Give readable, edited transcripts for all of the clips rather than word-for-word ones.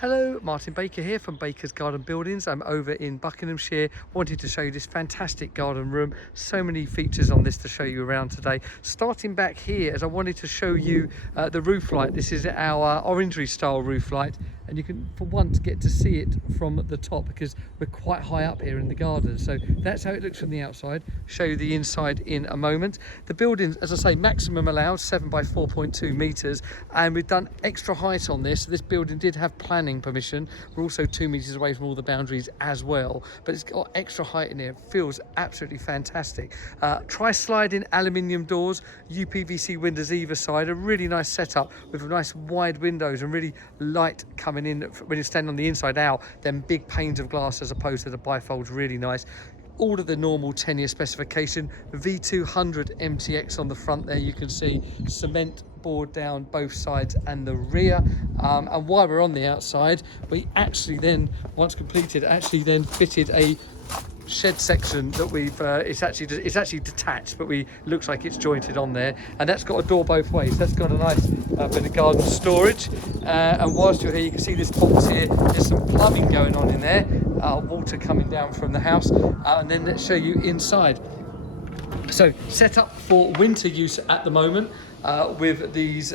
Hello, Martin Baker here from Baker's Garden Buildings. I'm over in Buckinghamshire. Wanted to show you this fantastic garden room. So many features on this to show you around today. Starting back here, as I wanted to show you the roof light. This is our orangery style roof light, and you can for once get to see it from the top because we're quite high up here in the garden. So that's how it looks from the outside. Show you the inside in a moment. The building, as I say, maximum allowed 7 by 4.2 meters, and we've done extra height on this. This building did have planning permission. We're also 2 meters away from all the boundaries as well, but it's got extra height in here. It feels absolutely fantastic. Trisliding aluminium doors, UPVC windows either side. A really nice setup with nice wide windows and really light coming in when you're standing on the inside out. Then big panes of glass as opposed to the bifolds, really nice. All of the normal 10-year specification. V200 MTX on the front there, you can see cement board down both sides and the rear. And while we're on the outside, we actually then, once completed, actually then fitted a shed section that we've it's actually detached, but looks like it's jointed on there, and that's got a door both ways. That's got a nice bit of garden storage, and whilst you're here you can see this box here. There's some plumbing going on in there, water coming down from the house, and then let's show you inside. So set up for winter use at the moment, with these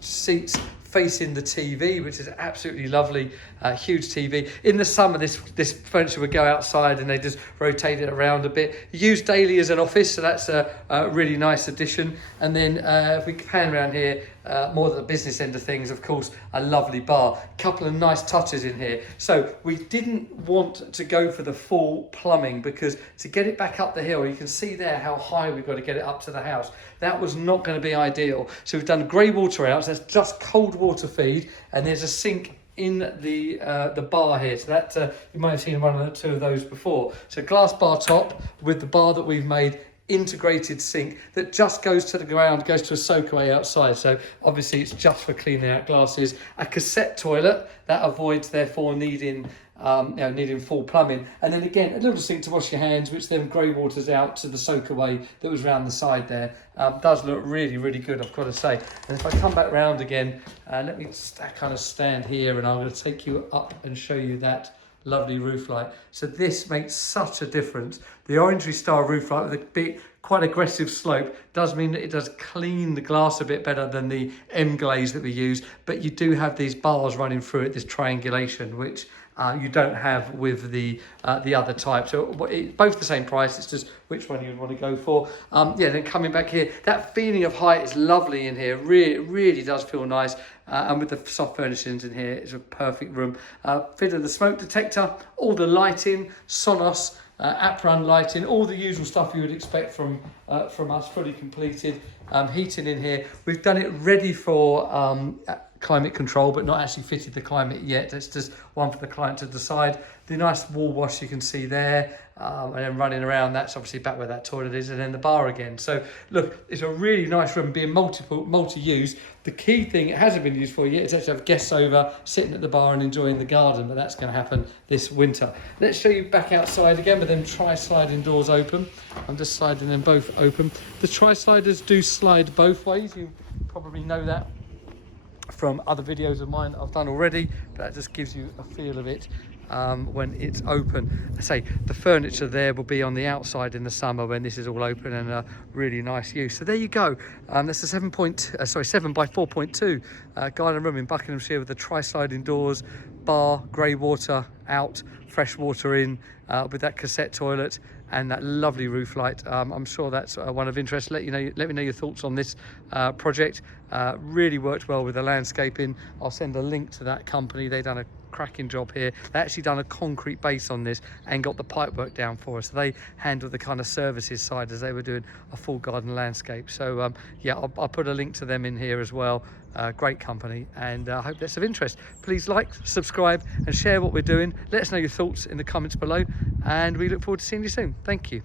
seats facing the TV, which is absolutely lovely. Huge TV. In the summer, this furniture would go outside and they just rotate it around a bit. Used daily as an office, so that's a really nice addition. And then if we pan around here, more than the business end of things, of course, a lovely bar. Couple of nice touches in here. So we didn't want to go for the full plumbing because to get it back up the hill, you can see there how high we've got to get it up to the house. That was not going to be ideal. So we've done grey water outs. That's just cold water feed, and there's a sink in the bar here, so that you might have seen one or two of those before. So glass bar top with the bar that we've made, integrated sink that just goes to the ground, goes to a soakaway outside, so obviously it's just for cleaning out glasses. A cassette toilet that avoids therefore needing needing full plumbing, and then again a little sink to wash your hands, which then grey waters out to the soakaway that was round the side there. Does look really, really good, I've got to say. And if I come back round again, let me kind of stand here, and I'm going to take you up and show you that lovely roof light. So this makes such a difference. The orangery style roof light with a big, quite aggressive slope does mean that it does clean the glass a bit better than the M glaze that we use, but you do have these bars running through it, this triangulation, which you don't have with the other type. So both the same price, it's just which one you would want to go for. Yeah, then coming back here, that feeling of height is lovely in here. Really does feel nice. And with the soft furnishings in here, it's a perfect room. Fitted the smoke detector, all the lighting, Sonos, app-run lighting, all the usual stuff you would expect from us, fully completed. Heating in here. We've done it ready for climate control, but not actually fitted the climate yet. It's just one for the client to decide. The nice wall wash you can see there, and then running around, that's obviously back where that toilet is, and then the bar again. So look, it's a really nice room, being multi-use. The key thing it hasn't been used for yet is actually have guests over, sitting at the bar and enjoying the garden, but that's going to happen this winter. Let's show you back outside again with them tri-sliding doors open. I'm just sliding them both open. The tri-sliders do slide both ways. You probably know that from other videos of mine I've done already, but that just gives you a feel of it when it's open. I say the furniture there will be on the outside in the summer when this is all open, and a really nice use. So there you go. That's a 7 by 4.2 garden room in Buckinghamshire with the tri-sliding doors, bar, grey water out, fresh water in, with that cassette toilet and that lovely roof light. I'm sure that's one of interest. Let me know your thoughts on this project. Really worked well with the landscaping. I'll send a link to that company. They've done a cracking job here. They actually done a concrete base on this and got the pipe work down for us. So they handled the kind of services side as they were doing a full garden landscape. So yeah, I'll put a link to them in here as well. Great company, and I hope that's of interest. Please like, subscribe and share what we're doing. Let us know your thoughts in the comments below, and we look forward to seeing you soon. Thank you.